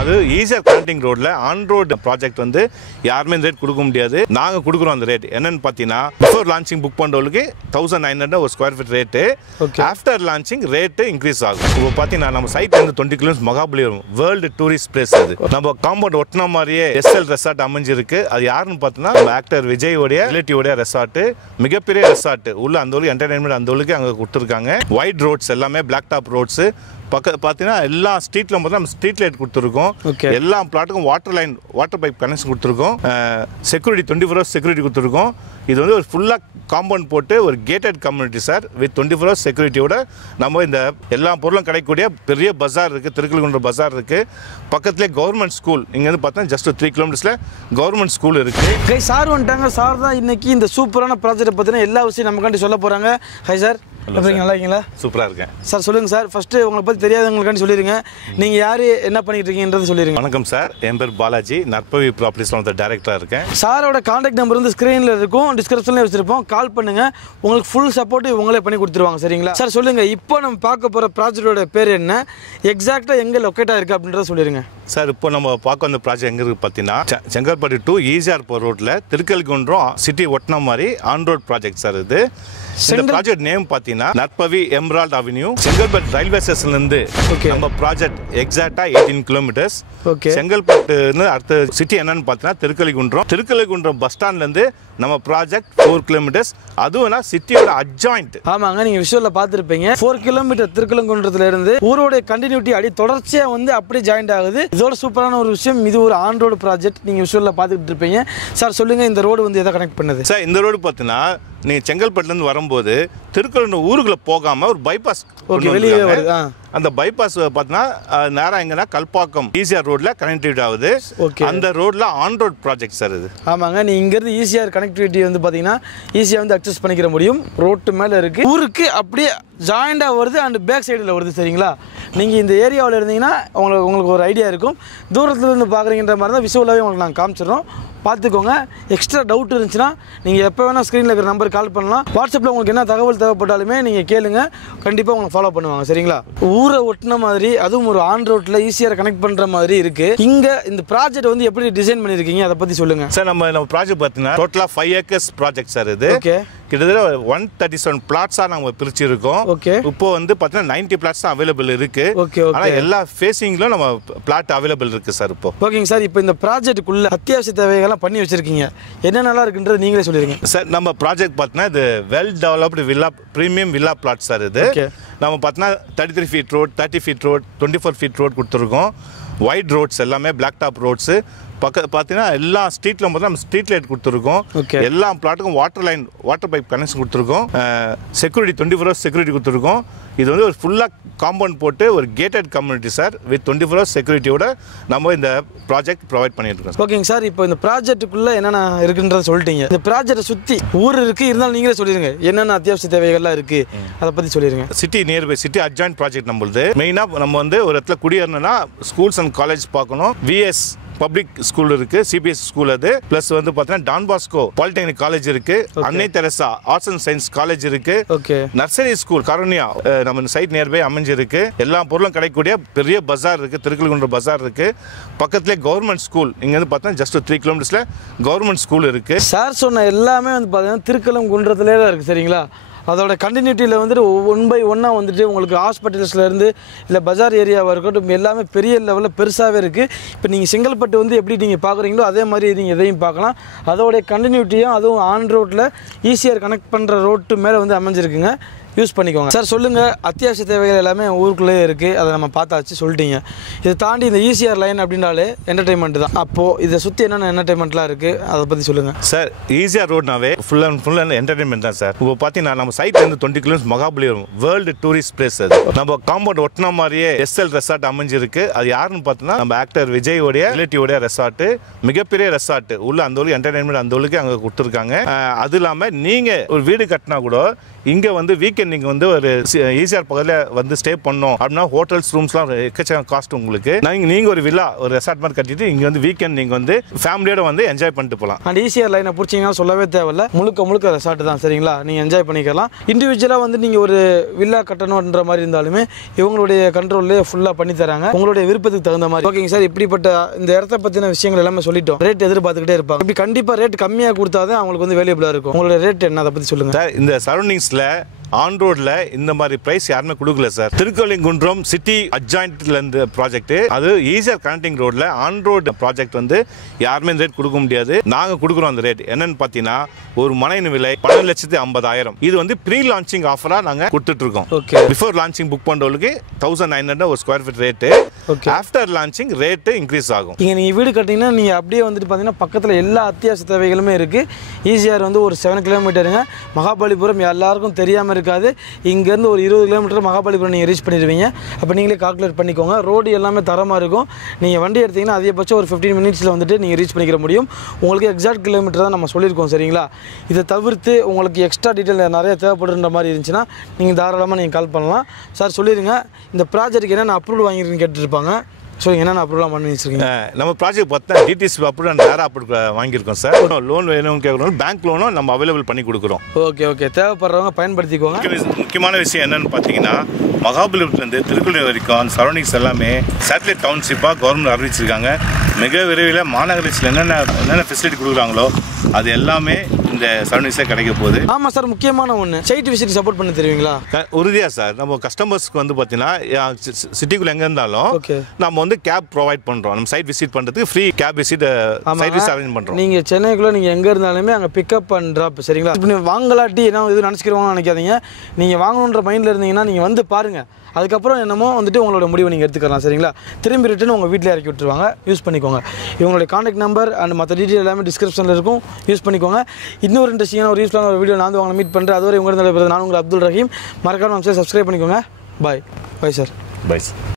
அது ஈஸியாக கனெக்டிங் ரோட்ல ஆன் ரோடு ப்ராஜெக்ட் வந்து யாருமே இந்த ரேட் கொடுக்க முடியாது. நாங்கள் கொடுக்குறோம் அந்த ரேட். என்னன்னு பார்த்தீங்கன்னா பிஃபோர் லான்ச்சிங் புக் பண்ணுறவங்களுக்கு 1900 ஒரு square feet rate. After launching rate increase ஆகும். இப்போ பார்த்தீங்கன்னா நம்ம சைட் வந்து 20 kilometre Mahabalipuram world tourist place. அது நம்ம காம்பவுண்ட் ஒட்டின மாதிரியே எஸ்எல் ரெசார்ட் அமைஞ்சிருக்கு. அது யாருன்னு பார்த்தீங்கன்னா நம்ம ஆக்டர் விஜயோடைய ரிலேட்டிவோடைய ரெசார்ட், மிகப்பெரிய ரெசார்ட். உள்ள அந்த ஊருக்கு என்டர்டைன்மெண்ட் அந்த ஊருக்கு அங்கே கொடுத்துருக்காங்க. வைட் ரோட்ஸ் எல்லாமே பிளாக் டாப் ரோட்ஸ். பார்த்தீங்கன்னா எல்லா ஸ்ட்ரீட்ல நம்ம ஸ்ட்ரீட் லைட் கொடுத்துருக்கோம். எல்லா பிளாட்டுக்கும் வாட்டர் பைப் கனெக்ஷன் கொடுத்துருக்கோம். செக்யூரிட்டி 24 hours செக்யூரிட்டி கொடுத்துருக்கோம். இது வந்து ஒரு ஃபுல்லாக காம்பவுண்ட் போட்டு ஒரு gated community sir, with 24 hours செக்யூரிட்டியோட நம்ம இந்த எல்லா பொருளும் கிடைக்கக்கூடிய பெரிய பஜார் இருக்குது. திருக்கல்குன்றம் பஜார் இருக்குது. பக்கத்துலேயே கவர்மெண்ட் ஸ்கூல். இங்கேருந்து பார்த்தா ஜஸ்ட் 3 கிலோமீட்டர்ஸில் கவர்மெண்ட் ஸ்கூல் இருக்குது. சார் வந்துட்டாங்க. சார் தான் இன்னைக்கு இந்த சூப்பரான ப்ராஜெக்ட் பற்றின எல்லா விஷயம் நமக்காண்டி சொல்ல போகிறாங்க. ஹை சார், நல்லா இருக்கீங்களா? சூப்பராக இருக்கேன் சார். சொல்லுங்கள் சார், ஃபஸ்ட்டு உங்களை பற்றி தெரியாதவங்களுக்காண்டி சொல்லிடுங்க. நீங்கள் யார், என்ன பண்ணிட்டு இருக்கீங்கன்றது சொல்லிடுங்க. வணக்கம் சார், என் பேர் பாலாஜி, நற்பவி ப்ராப்பர்ட்டிஸில் வந்து டைரக்டராக இருக்கேன். சாரோட கான்டாக்ட் நம்பர் வந்து ஸ்க்ரீனில் இருக்கும், டிஸ்கிரிப்ஷன்லேயே வச்சுருப்போம். கால் பண்ணுங்கள், உங்களுக்கு ஃபுல் சப்போர்ட் இவங்களே பண்ணி கொடுத்துருவாங்க. சரிங்களா சார்? சொல்லுங்கள், இப்போ நம்ம பார்க்க போகிற ப்ராஜெக்டோட பேர் என்ன, எக்ஸாக்டாக எங்கே லொக்கேட்டாக இருக்குது அப்படின்றத சொல்லிடுங்க சார். இப்போ நம்ம பார்க்க வந்த ப்ராஜெக்ட் எங்கே இருக்குது பார்த்தீங்கன்னா செங்கல்பட்டு டு ஈசிஆர் போகிற ரோட்டில் திருக்கல்குன்றம் சிட்டி ஒட்டின மாதிரி ஆன் ரோட் ப்ராஜெக்ட் சார். இது இந்த ப்ராஜெக்ட் நேம் பார்த்தீங்கன்னா நற்பவி எம்ரால்ட் அவென்யூ. செங்கல்பட்டு ரயில்வே ஸ்டேஷன்லேருந்து நம்ம ப்ராஜெக்ட் எக்ஸாக்டா 18 கிலோமீட்டர்ஸ். செங்கல்பட்டு அடுத்த சிட்டி என்னன்னு பார்த்தீங்கன்னா திருக்கல்குன்றம் பஸ் ஸ்டாண்ட்லேருந்து நம்ம ப்ராஜெக்ட் 4 கிலோமீட்டர்ஸ். அதுவும் சிட்டியோட அட்ஜாயிண்ட். ஆமாங்க, நீங்க விஷுவல்ல பார்த்துருப்பீங்க. 4 கிலோமீட்டர் திருக்கல்குன்றத்துல இருந்து ஊரோட கண்டினியூட்டி அடி தொடர்ச்சியா வந்து அப்படியே ஜாயிண்ட் ஆகுது. இதோட சூப்பரான ஒரு விஷயம், இது ஒரு ஆன் ரோடு ப்ராஜெக்ட். நீங்க விஷுவல்ல பார்த்துட்டு இருப்பீங்க. சார் சொல்லுங்க, இந்த ரோடு வந்து எதை கனெக்ட் பண்ணுது? சார், இந்த ரோடு பார்த்தீங்கன்னா நீங்கள் செங்கல்பட்டுலேருந்து வரும்போது திருக்கல்குன்றம் ஊருக்குள்ள போகாமல் ஒரு பைபாஸ் வெளியே வருது. அந்த பைபாஸ் பார்த்தீங்கன்னா நேராக எங்கன்னா கல்பாக்கம் ஈசிஆர் ரோட்ல கனெக்டிவிட்டி ஆகுது. அந்த ரோட்ல ஆன் ரோட் ப்ராஜெக்ட் சார் இது. ஆமாங்க, நீ இங்கேருந்து ஈஸியாக கனெக்டிவிட்டி வந்து பார்த்தீங்கன்னா ஈஸியாக வந்து அக்சஸ் பண்ணிக்கிற முடியும். ரோட்டு மேலே இருக்குது, ஊருக்கு அப்படியே ஜாயிண்டாக வருது அண்ட் பேக் சைடில் வருது. சரிங்களா? நீங்கள் இந்த ஏரியாவில் இருந்தீங்கன்னா உங்களுக்கு ஒரு ஐடியா இருக்கும். தூரத்தில் இருந்து பார்க்குறீங்கிற மாதிரி தான் விஷுவலாகவே உங்களுக்கு நாங்கள் காமிச்சிடுறோம். பார்த்துக்கோங்க. எக்ஸ்ட்ரா டவுட் இருந்துச்சுன்னா நீங்கள் எப்போ வேணால் ஸ்க்ரீனில் இருக்கிற நம்பர் கால் பண்ணலாம். வாட்ஸ்அப்பில் உங்களுக்கு என்ன தகவல் தேவைப்பட்டாலுமே நீங்கள் கேளுங்க, கண்டிப்பாக உங்களுக்கு ஃபாலோ பண்ணுவாங்க. சரிங்களா? ஊரை ஒட்டின மாதிரி, அதுவும் ஒரு ஆன் ரோட்டில் ஈஸியாக கனெக்ட் பண்ணுற மாதிரி இருக்குது. இங்கே இந்த ப்ராஜெக்ட் வந்து எப்படி டிசைன் பண்ணியிருக்கீங்க, அதை பற்றி சொல்லுங்கள் சார். நம்ம ப்ராஜெக்ட் பார்த்தீங்கன்னா டோட்டலாக 5 ஏக்கர்ஸ் ப்ராஜெக்ட் சார். இது கிட்டத்தட்ட 137 பிளாட்ஸாக நாங்கள் பிரிச்சிருக்கோம். இப்போ வந்து பார்த்தீங்கன்னா 90 பிளாட்ஸ் தான் அவைலபிள் இருக்கு. ஆனால் எல்லா ஃபேஸிங்லும் நம்ம பிளாட் அவைலபிள் இருக்கு சார் இப்போ. ஓகேங்க சார். இப்போ இந்த ப்ராஜெக்ட்டுக்குள்ள அத்தியாவசிய தேவைகள்லாம் பண்ணி வச்சிருக்கீங்க, என்னென்னலாம் இருக்குன்றது நீங்களே சொல்லிடுங்க சார். நம்ம ப்ராஜெக்ட் பார்த்தீங்கன்னா இது well developed villa, premium villa plot sir. இது நம்ம பார்த்தீங்கன்னா 33 feet road, 30 feet road, 24 feet road கொடுத்துருக்கோம். வைட் ரோட்ஸ் எல்லாமே பிளாக் டாப் ரோட்ஸ். பார்த்தீங்கன்னா எல்லா ஸ்ட்ரீட்ல நம்ம ஸ்ட்ரீட் லைட் கொடுத்துருக்கோம். எல்லா பிளாட்டுக்கும் வாட்டர் பைப் கனெக்ஷன் கொடுத்துருக்கோம். செக்யூரிட்டி 24 hours செக்யூரிட்டி கொடுத்துருக்கோம். இது வந்து ஒரு ஃபுல்லாக காம்பவுண்ட் போட்டு ஒரு gated community sir, with 24 hours செக்யூரிட்டியோட நம்ம இந்த ப்ராஜெக்ட் ப்ரொவைட் பண்ணிட்டு இருக்கோம். ஓகேங்க சார். இப்போ இந்த ப்ராஜெக்ட்டுக்குள்ள என்னென்ன இருக்குன்றத சொல்லிட்டீங்க. இந்த ப்ராஜெக்டை சுற்றி ஊர் இருக்கு, இருந்தாலும் நீங்களே சொல்லிடுங்க என்னென்ன அத்தியாவசிய தேவைகள்லாம் இருக்கு, அதை பற்றி சொல்லிடுங்க. City nearby, city adjacent project நம்மளுது. மெயினாக நம்ம வந்து ஒரு இடத்துல குடியேறணும்னா ஸ்கூல்ஸ் அண்ட் காலேஜ் பார்க்கணும். விஎஸ் பப்ளிக் ஸ்கூல் இருக்கு, சிபிஎஸ் ஸ்கூல். அது பிளஸ் வந்து பார்த்தீங்கன்னா டான் பாஸ்கோ பாலிடெக்னிக் காலேஜ் இருக்கு, அன்னை Teresa arts and science college இருக்கு, நர்சரி ஸ்கூல் கருணியா நம்ம சைட் நியர்பை அமைஞ்சிருக்கு. எல்லா பொருளும் கிடைக்கக்கூடிய பெரிய பஜார் இருக்கு, திருக்கல்குன்றம் பஜார் இருக்கு. பக்கத்துலேயே கவர்மெண்ட் ஸ்கூல். இங்கேருந்து பார்த்தா ஜஸ்ட் 3 கிலோமீட்டர்ஸ்ல கவர்மெண்ட் ஸ்கூல் இருக்கு. சார் சொன்ன எல்லாமே வந்து பார்த்தீங்கன்னா திருக்கல்குன்றத்திலே தான் இருக்கு. சரிங்களா? அதோட கண்டினியூட்டியில் வந்துட்டு 1 by 1 வந்துட்டு உங்களுக்கு ஹாஸ்பிட்டல்ஸ்லேருந்து இல்லை பஜார் ஏரியாவாக இருக்கட்டும் எல்லாமே பெரிய லெவலில் பெருசாகவே இருக்குது. இப்போ நீங்கள் செங்கல்பட்டு வந்து எப்படி நீங்கள் பார்க்குறீங்களோ அதே மாதிரி நீங்கள் எதையும் பார்க்கலாம். அதோடைய கண்டினியூட்டியும் அதுவும் ஆன் ரோட்டில் ஈஸியாக கனெக்ட் பண்ணுற ரோட்டு மேலே வந்து அமைஞ்சிருக்குங்க. யூஸ் பண்ணிக்கோங்க சார். சொல்லுங்கள், அத்தியாவசிய தேவைகள் எல்லாமே ஊருக்குள்ளேயே இருக்குது, அதை நம்ம பார்த்தாச்சு சொல்லிட்டீங்க. இதை தாண்டி இந்த ஈசிஆர் லைன் அப்படின்னாலே என்டர்டைன்மெண்ட் தான். அப்போது இதை சுற்றி என்னென்ன என்டர்டைன்மெண்ட்லாம் இருக்குது, அதை பற்றி சொல்லுங்கள் சார். ஈசிஆர் ரோட்னாவே ஃபுல் அண்ட் என்டர்டைன்மெண்ட் தான் சார். இப்போ பார்த்தீங்கன்னா நம்ம சைட் வந்து 20 kilometre Mahabalipuram world tourist place. அது நம்ம காம்பவுண்ட் ஒட்டின மாதிரியே எஸ்எல் ரெசார்ட் அமைஞ்சிருக்கு. அது யாருன்னு பார்த்தீங்கன்னா நம்ம ஆக்டர் விஜயோடைய ரிலேட்டிவோடைய ரெசார்ட், மிகப்பெரிய ரெசார்ட். உள்ள அந்த ஊருக்கு என்டர்டைன்மெண்ட் அந்த ஊருக்கு அங்கே கொடுத்துருக்காங்க. அது இல்லாமல் நீங்கள் ஒரு வீடு கட்டினா கூட இங்கே வந்து வீக்கெண்ட் நீங்கள் வந்து ஒரு ஈஸியாக பக்கத்தில் வந்து ஸ்டே பண்ணோம் அப்படின்னா ஹோட்டல்ஸ் ரூம்ஸ்லாம் எக்கச்சக்க காஸ்ட் உங்களுக்கு. நீங்கள் ஒரு வில்லா ஒரு ரெசார்ட் மாதிரி கட்டிட்டு இங்கே வந்து வீக்கெண்ட் நீங்கள் வந்து ஃபேமிலியோட வந்து என்ஜாய் பண்ணிட்டு போகலாம். அண்ட் ஈஸியாக லைனை பிடிச்சிங்கன்னா சொல்லவே தேவையில்ல, முழுக்க ரெசார்ட் தான் சரிங்களா. நீங்கள் என்ஜாய் பண்ணிக்கலாம். இண்டிவிஜுவலாக வந்து நீங்கள் ஒரு வில்லா கட்டணுன்ற மாதிரி இருந்தாலுமே இவங்களுடைய கண்ட்ரோல்லே ஃபுல்லாக பண்ணி தராங்க உங்களுடைய விருப்பத்துக்கு தகுந்த மாதிரி. ஓகேங்க சார், இப்படிப்பட்ட இந்த இடத்த பற்றின விஷயங்கள் எல்லாமே சொல்லிட்டோம். ரேட் எதிர்பார்த்துக்கிட்டே இருப்பாங்க. இப்படி கண்டிப்பாக ரேட் கம்மியாக கொடுத்தாதான் அவங்களுக்கு வந்து வேல்யூபிளாக இருக்கும். உங்களோட ரேட் என்ன, அதை பற்றி சொல்லுங்கள் சார். இந்த சரௌண்டிங்ஸில் ஆன் ரோட்ல இந்த மாதிரி பிரைஸ் யாருமே கொடுக்கல சார். திருக்கோலிங்குன்றம் சிட்டி அட்ஜாயின்ட்ல இருந்து ப்ராஜெக்ட், அது ஈஸியர் கனெக்டிங் ரோட்ல ஆன் ரோட் ப்ராஜெக்ட் வந்து யாருமே ரேட் கொடுக்க முடியாது. நாங்க கொடுக்குறோம் அந்த ரேட். என்னன்னு பாத்தீங்கன்னா ஒரு மனையின் விலை 12,50,000. இது வந்து ப்ரீ லான்ச்சிங் ஆஃபரா நாங்க கொடுத்துட்டு இருக்கோம். பிஃபோர் லான்ச்சிங் புக் பண்றவங்களுக்கு 1900 ஒரு square feet rate. After launching rate increase ஆகும். நீங்க வீடு கட்டிங்கன்னா நீங்க அப்படியே வந்துட்டு பாத்தீங்கன்னா பக்கத்துல எல்லா அத்தியாவசிய தேவைகளுமே இருக்கு. ஈஸியார் வந்து ஒரு 7 கிலோமீட்டருங்க. மகாபலிபுரம் எல்லாருக்கும் தெரியாம இருக்காது. இங்கேருந்து ஒரு 20 கிலோமீட்டர் மகாபலிபுரம் நீங்கள் ரீச் பண்ணிடுவீங்க. அப்போ நீங்களே கால்குலேட் பண்ணிக்கோங்க. ரோடு எல்லாமே தரமாக இருக்கும். நீங்கள் வண்டி எடுத்திங்கன்னா அதிகபட்சம் ஒரு 15 மினிட்ஸில் வந்துட்டு நீங்கள் ரீச் பண்ணிக்கிற முடியும். உங்களுக்கு எக்ஸாக்ட் கிலோமீட்டர் தான் நம்ம சொல்லியிருக்கோம் சரிங்களா. இதை தவிர்த்து உங்களுக்கு எக்ஸ்ட்ரா டீட்டெயில் நிறைய தேவைப்படுற மாதிரி இருந்துச்சுன்னா நீங்கள் தாராளமாக நீங்கள் கால் பண்ணலாம். சார் சொல்லிடுங்க, இந்த ப்ராஜெக்ட்டுக்கு என்னென்ன அப்ரூவல் வாங்கியிருக்குன்னு கேட்டுருப்பாங்க. ஸோ என்னென்ன அப்ரூவலாம் பண்ணி வச்சுருக்கீங்க? நம்ம ப்ராஜெக்ட் பார்த்தா டிடிசி அப்ரூவல் நேராக அப்ரூவல் வாங்கியிருக்கோம் சார். லோன் வேணும்னு கேட்குறோம், பேங்க் லோனும் நம்ம அவைலபிள் பண்ணி கொடுக்குறோம். ஓகே, தேவைப்படுறவங்க பயன்படுத்திக்கோங்க. முக்கியமான விஷயம் என்னென்னு பார்த்தீங்கன்னா மகாபலிபுரத்துலேருந்து திருக்குறள் வரைக்கும் அந்த சரௌண்டிங்ஸ் எல்லாமே சேட்டலைட் டவுன்ஷிப்பாக கவர்மெண்ட் அறிவிச்சிருக்காங்க. மிக விரைவில் மாநகராட்சியில் என்னென்ன ஃபெசிலிட்டி கொடுக்குறாங்களோ அது எல்லாமே இந்த சரௌண்டிங்ஸே கிடைக்க போகுது. ஆமாம் சார், முக்கியமான ஒன்று சைட் விசிட் சப்போர்ட் பண்ணி தருவீங்களா? உறுதியாக சார். நம்ம கஸ்டமர்ஸ்க்கு வந்து பார்த்தீங்கன்னா சிட்டிக்குள்ளே எங்கே இருந்தாலும் நம்ம வந்து கேப் ப்ரொவைட் பண்ணுறோம். நம்ம சைட் விசிட் பண்ணுறதுக்கு free cab visit side visit arrange பண்ணுறோம். நீங்கள் சென்னைக்குள்ளே நீங்கள் எங்கே இருந்தாலுமே அங்கே பிக்கப் அண்ட் ட்ராப் சரிங்களா. இப்போ நீங்கள் வாங்கலாட்டி என்ன இது நினச்சிக்கிறவங்க நினைக்காதீங்க. நீங்கள் வாங்கணுன்ற மைண்டில் இருந்தீங்கன்னா நீங்கள் வந்து பாருங்கள். அதுக்கப்புறம் என்னமோ வந்துட்டு உங்களோட முடிவை நீங்கள் எடுத்துக்கலாம் சரிங்களா. திரும்பி ரிட்டன் உங்கள் வீட்டில் இறக்கி விட்டுருவாங்க. யூஸ் பண்ணிக்கோங்க. இவங்களுடைய கான்டாக்ட் நம்பர் அண்ட் மற்ற டீட்டெயில் எல்லாமே டிஸ்கிரிப்ஷனில் இருக்கும். யூஸ் பண்ணிக்கோங்க. இன்னொரு இன்ட்ரெஸ்டிங்கான ஒரு யூஸ்ஃபுல்லான ஒரு வீடியோ நான் வந்து உங்களை மீட் பண்ணுறேன். அதுவரை உங்கள் நான் உங்கள் அப்துல் ரஹீம். மறக்காம நம்ம சப்ஸ்கிரைப் பண்ணிக்கோங்க. Bye sir. Bye sir.